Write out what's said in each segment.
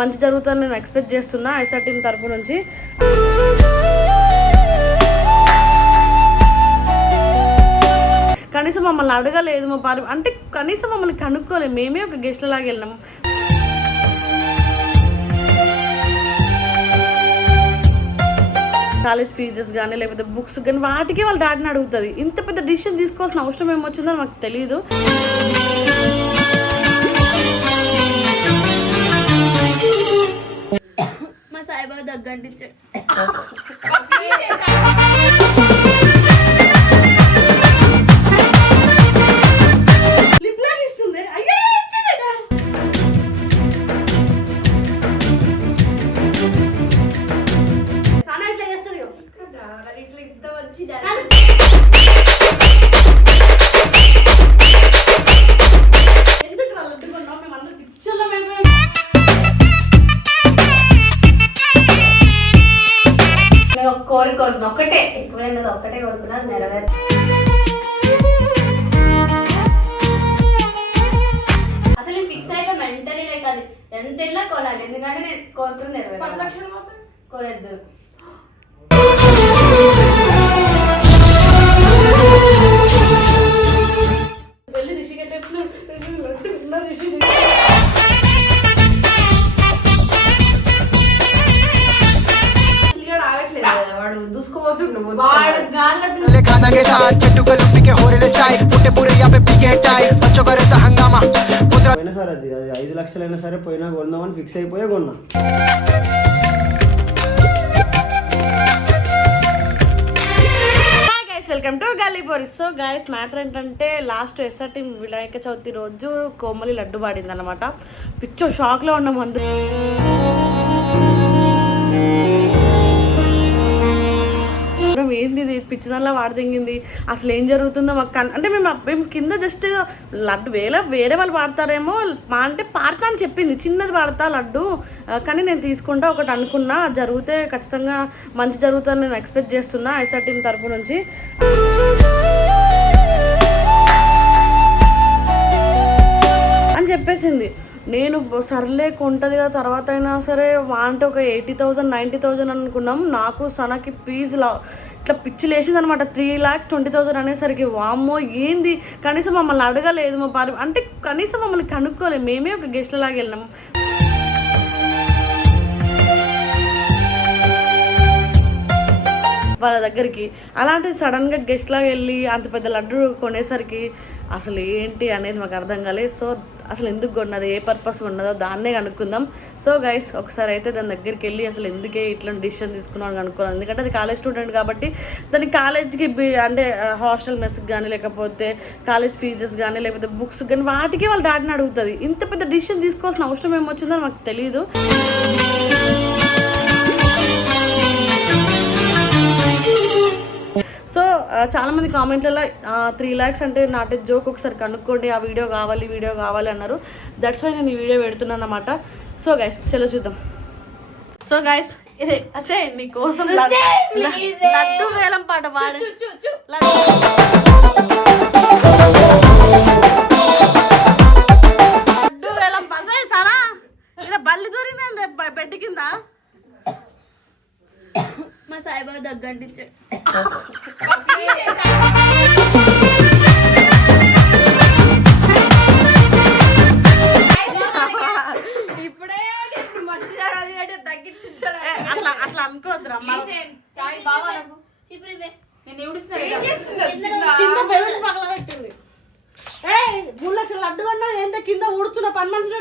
మంచి జరుగుతుందని నేను ఎక్స్పెక్ట్ చేస్తున్నా ఐసా టీం తరపు నుంచి. కనీసం మమ్మల్ని అడగలేదు మా పార్ అంటే కనీసం మమ్మల్ని కనుక్కోలేదు. మేమే ఒక గెస్ట్ లాగా వెళ్ళినాం. కాలేజ్ ఫీజెస్ కానీ లేకపోతే బుక్స్ కానీ వాటికి వాళ్ళ డాడీని అడుగుతుంది. ఇంత పెద్ద డిసిషన్ తీసుకోవాల్సిన అవసరం ఏమొచ్చిందో మాకు తెలియదు సాయిబాబా దగ్గంటించాడు. ఇట్లా ఇంత వచ్చి ఒక్కటే కోరుకున్నా నెరవేరు అసలు ఫిక్స్ అయిపోయి మెంటలీ లైక్ అది ఎంత వెళ్ళా కొనాలి ఎందుకంటే నేను కోరుకుని నెరవేరు కోయద్దు వెళ్ళి రిషికి ఎట్లా రిషి. खाना के साथ चट्टू को लुप्पी के होरे साइड पुट्टे पूरे यहाँ पे पीके टाइट बच्चों का रहता हंगामा पुत्र పోయినా సరే అది అది ఐదు లక్షలైనా సరే పోయినా కొందామని ఫిక్స్ అయిపోయే కొన్నా hi guys welcome to Galliporis so guys matter ఏంటంటే లాస్ట్ ఎస్ఆర్టీ వినాయక చవితి రోజు కోమలి లడ్డు పాడింది అనమాట పిచ్చో షాక్లో ఉన్నాం అందరూ అందరం ఏంది ఇది? పిచ్చిదానిలా వాడదింగింది అసలు ఏం జరుగుతుందో మాకు అంటే మేము మేము కింద జస్ట్ లడ్డు వేల వేరే వాళ్ళు పాడతారేమో మా అంటే పాడతా అని చెప్పింది. చిన్నది పాడతా లడ్డు. కానీ నేను తీసుకుంటా ఒకటి అనుకున్నా. జరిగితే ఖచ్చితంగా మంచి జరుగుతుందని నేను ఎక్స్పెక్ట్ చేస్తున్నా ఐసార్ టీం తరపు నుంచి. అని చెప్పేసింది. నేను సర్లే కొంటదిగా కదా తర్వాత అయినా సరే వా- అంటే ఒక ఎయిటీ థౌజండ్ నైంటీ థౌజండ్ అనుకున్నాం. నాకు సనకి ఫీజు లా ఇట్లా పిచ్చిలేసింది అనమాట త్రీ ల్యాక్స్ ట్వంటీ థౌసండ్ అనేసరికి వామ్మో ఏంది? కనీసం మమ్మల్ని అడగలేదు మా పార్ అంటే కనీసం మమ్మల్ని కనుక్కోలేదు మేమే ఒక గెస్ట్ల లాగా వెళ్ళినాం. వాళ్ళ దగ్గరికి. అలాంటి సడన్గా గెస్ట్ లాగా వెళ్ళి అంత పెద్ద లడ్డు కొనేసరికి అసలు ఏంటి అనేది మాకు అర్థం కాలేదు. సో అసలు ఎందుకు కొన్నది ఏ పర్పస్ ఉన్నదో దాన్నే కనుక్కుందాం. సో గైస్ ఒకసారి అయితే దాని దగ్గరికి వెళ్ళి అసలు ఎందుకే ఇట్లా డిసిషన్ తీసుకున్నాను కనుక్కున్నాను ఎందుకంటే అది కాలేజ్ స్టూడెంట్ కాబట్టి దాని కాలేజ్కి బి- అంటే హాస్టల్ మెస్కి కానీ లేకపోతే కాలేజ్ ఫీజెస్ కానీ లేకపోతే బుక్స్ కానీ వాటికి వాళ్ళ డాడీని అడుగుతుంది. ఇంత పెద్ద డిసిషన్ తీసుకోవాల్సిన అవసరం ఏమొచ్చిందో మాకు తెలియదు సో ఆ, చాలా మంది కామెంట్లలో త్రీ ల్యాక్స్ అంటే నాట్ జోక్ ఒకసారి కనుక్కోండి ఆ వీడియో కావాలి వీడియో కావాలి అన్నారు. దట్స్ వై నేను ఈ వీడియో పెడుతున్నాను అనమాట సో గైస్ చలో చూద్దాం. సో గైస్ అచ్చే నీ కోసం లడ్డు వేలం పాట పాడు. లడ్డు. వేలం పాట. ఇక్కడ బల్లి దూరింది బెడ్ కింద? మా సాయిబాబా దగ్గంటించాడు మంచిదారు అది అట్లా అట్లా అనుకోవద్దురా మళ్ళీ ఏ మూడు లక్షల లడ్డు అన్నా ఏంటో కింద ఊడుతున్న పని మనుషులు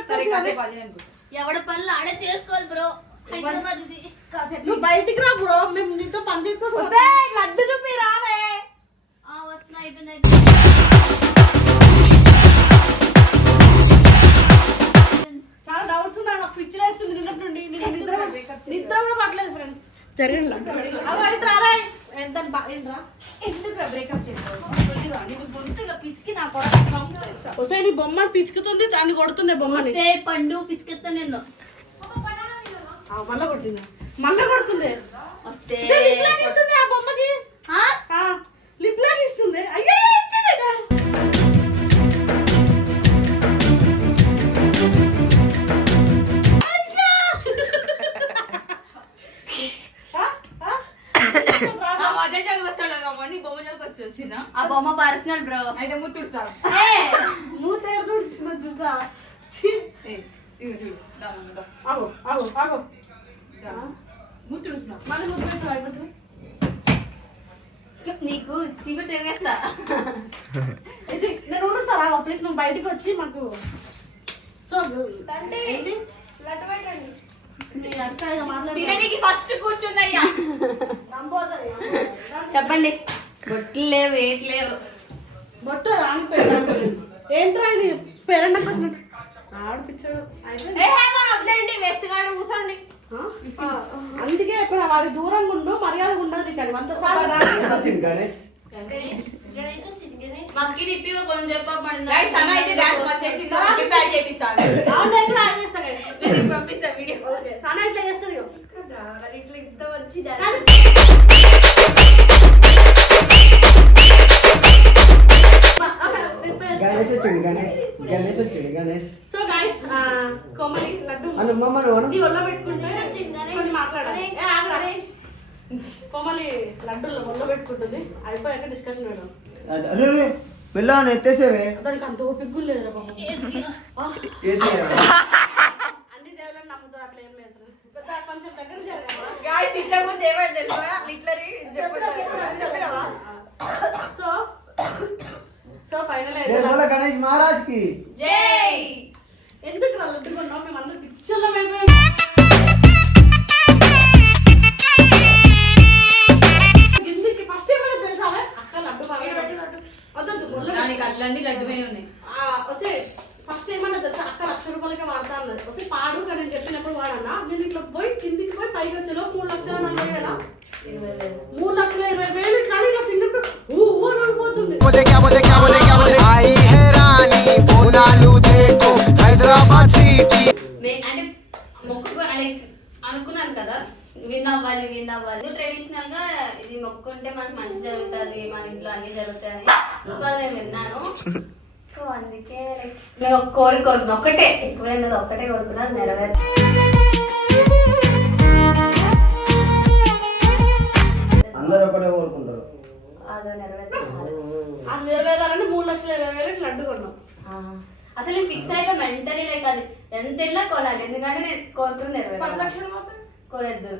ఎవడ పనులు ఆడే చేసుకోవాలి బ్రో. నువ్వు బయటికి రా బ్రో మేము నీతో పని చేసుకోవచ్చు లడ్డు చూపి రాలే ఆ, వస్తున్నా అయిపోయింది చాలా డౌట్స్ ఉన్నాయి నాకు పిచ్చి వేస్తుంది నిన్నటి నిద్ర నిద్ర కూడా పట్టలేదు ఫ్రెండ్స్ పిసికి నా బొమ్మ పిచ్చుకుతుంది దాన్ని కొడుతుంది బొమ్మని. వస్తే పండు పిసికెత్తా నిన్ను. మళ్ళా కొట్టింది మళ్ళా కొడుతుంది? ఇస్తుంది ఆ బొమ్మకి? లిప్ ఇస్తుంది. అయ్యో ఇచ్చిందట. ఆ బొమ్మ పర్సనల్ బ్రో. అయితే ముత్తుడు సార్. మూత ఎడుతుడు చూద్దా. చూడు. ఆగో ఆగో ఆగో. మళ్ళీ ముద్దు పెట్టు అయిపోతుంది నీకు చీపు తిరిగేస్తా. నేను ఊడుస్తారా ప్లీజ్ నువ్వు బయటికి వచ్చి మాకు సో ఏంటి? నీ అక్క ఏదో మాట్లాడుతుంది. తిననీకి ఫస్ట్ కూర్చుందయ్యా. చెప్పండి. బొట్లు లేవు ఏట్ లేవు. బొట్టు దానికి పెట్టాను ఏంట్రా ఇది? పేరెంట్కి వచ్చినట్టు. ఆవిడ పిచ్చాడు. అయితే వద్దండి వెస్ట్ గాడు కూర్చోండి. ఆ? అందుకే ఇక్కడ వాడి దూరంగా ఉండు మర్యాద ఉండదు నీకు వంద సార్లు వచ్చింది గణేష్. మక్కి తిప్పి కొంచెం చెప్పబడింది. గైస్ అన్న అయితే డాన్స్ మస్త్ చేసింది. గిఫ్ట్ యాడ్ చేపిస్తాను అవును, ఎట్లా ఆడ చేస్తా guys. నేను పంపిస్తా వీడియో ఓకే, సనా ఇట్లా చేస్తుంది ఇగో. ఇట్లా ఇంత వచ్చి ఓకే, చెప్పేది. గణేష్. గణేష్ వచ్చిండు గణేష్ సో గైస్ కోమలి లడ్డు అను మమ్మ నువ్వు అను. నీ ఒళ్ళో పెట్టుకుంటే కొంచెం మాట్లాడాలి. కోమలి లడ్డు ఒళ్ళో పెట్టుకుంటుంది అయిపోయాక డిస్కషన్ పెడదాం అరే అరే మెల్ల ఎత్తేసేవే దానికి అంత ఓపిక వేసేయరా. అన్ని దేవుళ్ళని నమ్ముతారు అట్లా ఏం లేదు కొంచెం దగ్గర. గాయ్స్ ఇంతకు ముందు ఏమైంది తెలుసా literally. So so final Ganesh మహారాజ్కి జై! ఎందుకు రా లడ్డు కొన్నావు? మేము అవ్వాలి ట్రెడిషనల్గా ఇది మొక్కుంటే మనకు మంచి జరుగుతుంది మన ఇంట్లో అన్ని జరుగుతాయని. సో అది నేను విన్నాను. సో అందుకే like నేను ఒక కోరిక కోరుకున్నా. ఒక్కటే ఎక్కువైనది ఒక్కటే కోరుకున్నా అది నెరవేరు. అందరూ ఒకటే కోరుకుంటారు. అదో నెరవేర్చాలి ఆ నెరవేరాలంటే మూడు లక్షల ఇరవై వేలు ఇట్లా లడ్డు కొన్నాం. ఆ. అసలు నేను ఫిక్స్ అయిపోయి మెంటలీ లైక్ అది ఎంత వెళ్ళా కొనాలి? ఎందుకంటే నేను కోరుకుని నెరవేరు కోరద్దు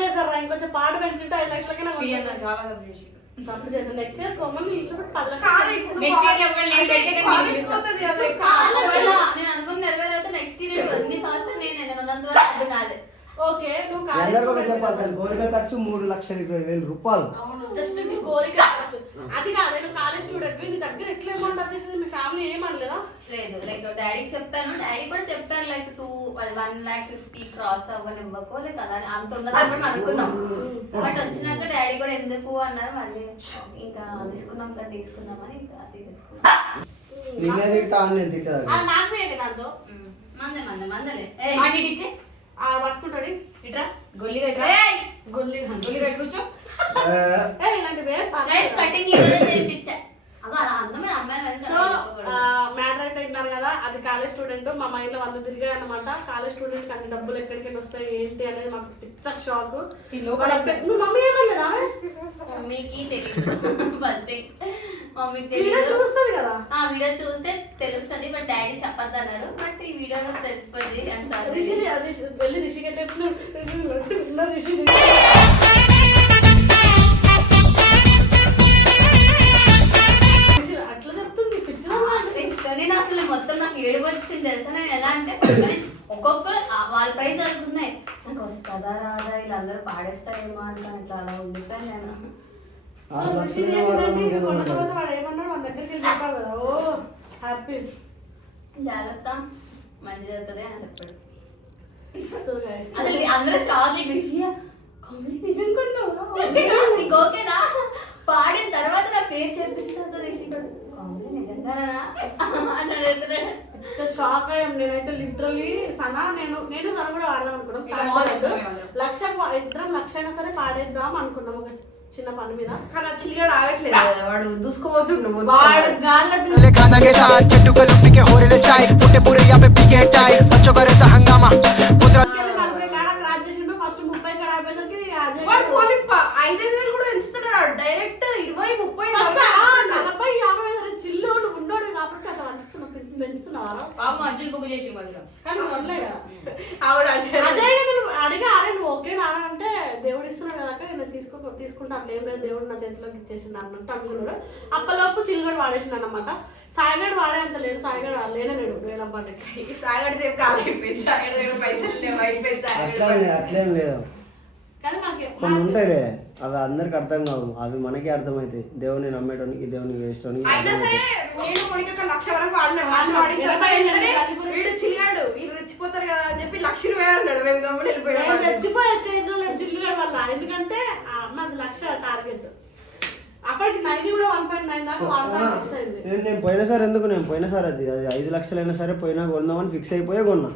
చేశారు ఇంకొంచెం పాట పెంచుంటే ఐదు లక్షలకి నాకు ఫ్రీ అన్న చాలా తప్పు చేసి తప్పు చేశారు నెక్స్ట్ ఇయర్ పది లక్షలు ఎవరు నేను అనుకున్న నెరవేరైతే నెక్స్ట్ ఇయర్ అన్ని సంవత్సరాలు నేను వరకు అడ్డు నాదే అందరికి ఒకటి చెప్పాలి కానీ కోరిక ఖర్చు మూడు లక్షల ఇరవై వేలు రూపాయలు. అవును జస్ట్ నీ కోరిక కావచ్చు. అది కాదు నేను కాలేజ్ స్టూడెంట్ నీ దగ్గర ఎట్లా అమౌంట్ వచ్చేసింది? మీ ఫ్యామిలీ ఏమనలేదా లేదు లైక్ డాడీకి చెప్తాను డాడీ కూడా చెప్తారు like two one lakh fifty cross అవ్వని ఇవ్వకో లైక్ అలా అంత ఉండదు అని అనుకున్నాం. బట్ వచ్చినాక డాడీ కూడా ఎందుకు అన్నారు మళ్ళీ ఇంకా తీసుకున్నాం కదా తీసుకుందాం అని ఇంకా తీసేసుకున్నాం నేనే తింటా అని నేను తింటా అది నాకు వేయండి దాంతో మందే మందే మందలే. ఇచ్చే. ఆ పట్టుకుంటాడు ఇట్రా. గొల్లి కట్రా గొల్లి గొల్లి కట్టు కూర్చో. ఏ. ఇలాంటివే కటింగ్ చేయించా? సో మ్యాటర్ అయితే విన్నారు కదా అది కాలేజ్ స్టూడెంట్ మా మైండ్లో వంద తిరిగాయి అనమాట కాలేజ్ స్టూడెంట్ అన్ని డబ్బులు ఎక్కడికి వస్తాయి ఏంటి అనేది మాకు పిచ్చ షాక్ నువ్వు మమ్మీ ఏమన్నదా? మమ్మీకి తెలియదు చూస్తుంది కదా? ఆ వీడియో చూస్తే తెలుస్తుంది బట్ డాడీ చెప్పొద్దు అన్నారు బట్ ఈ వీడియో తెలిసిపోయింది. వెళ్ళి వాళ్ళ ప్రైజ్ అనుకున్నాయి నాకు వస్తుందా రాదా వీళ్ళందరూ పాడేస్తారేమో అనుకుని ఇట్లా అలా ఉండిపోయాను నేను. సో రిషి చేసిందంటే ఇక కొన్న తర్వాత వాడు ఏమన్నాడు మన దగ్గరికి వెళ్ళి చెప్పాడు కదా. Oh happy. జాగ్రత్త. మంచి జరుగుతుంది అని చెప్పాడు. సో గైస్ అసలు అందరూ షాక్ విషయ కామెడీ నిజం కొన్నావా ఓకేనా? నీకు ఓకేనా? పాడిన తర్వాత నా పేరు చెప్పిస్తాను రిషి కామెడీ నిజంగానా అని అడుగుతున్నాడు షాక్ అయ్యాం. నేనైతే లిటరలీ సనా నేను నేను సన కూడా వాడదాం అనుకున్నాం. లక్ష ఇద్దరం లక్ష అయినా సరే పాడేద్దాం అనుకున్నాం ఒక చిన్న పని మీద. కానీ ఆ చిల్లిగాడు ఆగట్లేదు కదా వాడు దూసుకోవద్దు వాడు గాల్లో చెట్టుకలు హోరలే సాయి పుట్టె పూరి యాపే పికే టాయ్ బచ్చో హంగామా కాబట్టి అట్లా పెంచుతున్నా పెంచుతున్నావా పాపం అర్జున్ బుక్ చేసి మధ్యలో. కానీ వదిలే కదా అవును అజయ్ అజయ్ నేను అడిగా అరే నువ్వు ఓకే నాన్న అంటే దేవుడు ఇస్తున్నాడు కదా నేను తీసుకో తీసుకుంటా అట్లా ఏం లేదు దేవుడు నా చేతిలోకి ఇచ్చేసిండు అన్నట్టు అనుకున్నాడు. అప్పలోపు చిల్లుగడు వాడేసిండు అనమాట సాయిగడు వాడే అంత లేదు సాయిగడు లేనే లేడు వేలం పాటకి సాగర్ సేపు కాదు అయిపోయింది. దగ్గర పైసలు లేవు అయిపోయింది అట్లా లేదు. కొన్ని ఉంటాయిలే. అవి అందరికి అర్థం కావు. అవి మనకే అర్థమవుతాయి దేవుని నమ్మేటోనికి దేవుని వేసేటోనికి అయినా సరే నేను కొడుకు ఒక లక్ష వరకు వాడినా. లక్ష వాడిన తర్వాత వెంటనే వీడు చిల్లాడు వీళ్ళు రెచ్చిపోతారు కదా అని చెప్పి లక్ష ఇరవై అన్నాడు. మేము గమ్మున నేను వెళ్ళిపోయాడు రెచ్చిపోయే స్టేజ్లో నేను చిల్లుగడు వల్ల. ఎందుకంటే ఆ అమ్మాది లక్ష టార్గెట్. అప్పటికి నైన్ కూడా వన్ పాయింట్ నైన్ దాకా వాడతా ఫిక్స్ అయింది. నేను నేను పోయినసారి ఎందుకు? నేను పోయినసారి అది అది ఐదు లక్షలైనా సరే పోయినా కొందామని ఫిక్స్ అయిపోయే కొన్నా.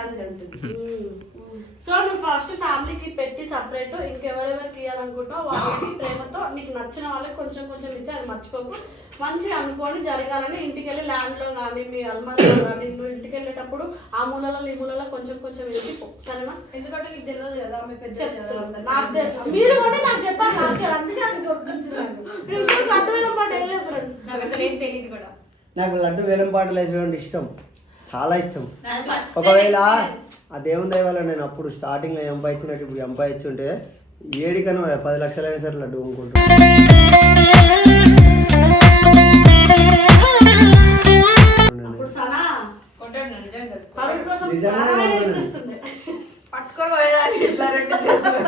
అని అంటుంది. సో నువ్వు ఫస్ట్ ఫ్యామిలీకి పెట్టి సపరేట్ ఇంకెవరెవరికి ఇవ్వాలనుకుంటావు వాళ్ళకి ప్రేమతో నీకు నచ్చిన వాళ్ళకి కొంచెం కొంచెం ఇచ్చి అది మర్చిపోకు. మంచిగా అనుకొని జరగాలని ఇంటికి వెళ్ళి ల్యాండ్లో కానీ మీ అల్మాలో కానీ నువ్వు ఇంటికి వెళ్ళేటప్పుడు ఆ మూలలో ఈ మూలలో కొంచెం కొంచెం వేసి పో. సరేనా? ఎందుకంటే నీకు తెలియదు కదా ఆమె పెద్ద. నాకు తెలుసు. మీరు కూడా నాకు చెప్పారు నాకు. అందుకే అది పాటు వెళ్ళలేదు ఫ్రెండ్స్. నాకు అసలు ఏం తెలియదు కూడా. నాకు లడ్డు వేలం పాటలు వేసడం అంటే ఇష్టం చాలా ఇష్టం ఒకవేళ. ఆ దేవుని దయ వల్ల నేను అప్పుడు స్టార్టింగ్లో ఎంపాయించినట్టు ఇప్పుడు ఎంపాయించుంటే ఏడికన్నా పది లక్షలైనా సరే లడ్డు కొనుక్కుంటా అప్పుడు సనా కొట్టాడు నన్ను నిజంగా తెలుసు పరువు కోసం నిజంగానే ప్రాణాలే కొనుక్కున్నాను. ఇచ్చేస్తుండే. పట్టుకొని పోయేదాన్ని ఇట్లా రెండు చేతులు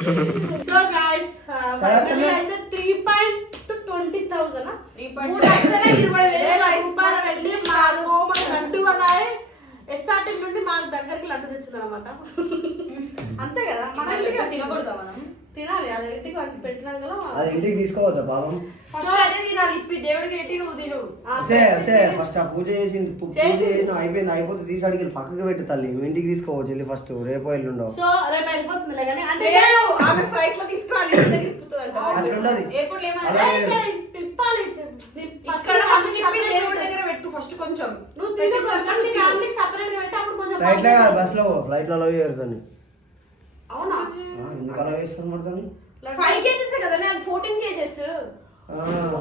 సో గాయస్ ఫైనల్లీ అయితే త్రీ పాయింట్ ట్వంటీ థౌసండ్ మూడు లక్షల ఇరవై వేల రూపాయలు పెట్టి మాకు మన లడ్డు అన్నాయి మా దగ్గరికి లడ్డు తెచ్చింది అనమాట అంతే కదా మన ఇంటికి. తినకూడదా మనం? తినాలి అది ఇంటికి వాళ్ళకి పెట్టినాం కదా. అది ఇంటికి తీసుకోవద్దా పాపం? ఫస్ట్ అదే తినాలి ఇప్పి దేవుడికి ఎట్టి నువ్వు తిను. ఆ, సే సే ఫస్ట్ ఆ పూజ చేసి పూ- పూజ చేసిన అయిపోయింది అయిపోతే తీసి అడిగి పక్కకి పెట్టి తల్లి ఇంటికి తీసుకోవచ్చు వెళ్ళి ఫస్ట్ రేపో ఎల్లుండో. సో రేపు వెళ్ళిపోతుందిలే కానీ అంటే ఆమె ఫ్లైట్లో తీసుకోవాలి ఇక్కడ ఫస్ట్ దేవుడి దగ్గర పెట్టు ఫస్ట్ కొంచెం. నువ్వు తిని కొంచెం నీ ఫ్యామిలీకి సపరేట్గా పెట్టి అప్పుడు కొంచెం ఫ్లైట్లో కాదు బస్లో ఫ్లైట్లో ఏరుతాను అవునా? ఎందుకు అలా వేసుకొని పడతాను ఫైవ్ కేజెస్ కదా అది ఫోర్టీన్ కేజెస్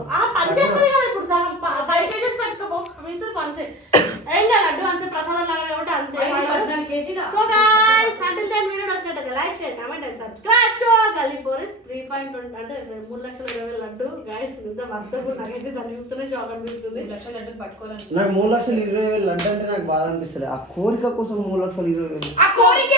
ఆ. పని చేస్తుంది కదా ఇప్పుడు ఫైవ్ కేజెస్ పెట్టుకోపో మిగతా పని చేయి. ఏం కాదు అడ్వాన్స్ ప్రసాదం లాగా కాబట్టి అంతే. So guys until then video నచ్చినట్లయితే like share comment and subscribe to Galli three point అంటే మూడు లక్షల ఇరవై వేల లడ్డు. గైస్ ఇంత వర్తకు నాకైతే దాన్ని చూస్తేనే షాక్ అనిపిస్తుంది. లక్షల లడ్డు పట్టుకోవాలని నాకు మూడు లక్షలు ఇరవై వేలు అంటే అంటే నాకు బాధ అనిపిస్తలే ఆ కోరిక కోసం మూడు లక్షలు ఇరవై వేలు. ఆ కోరిక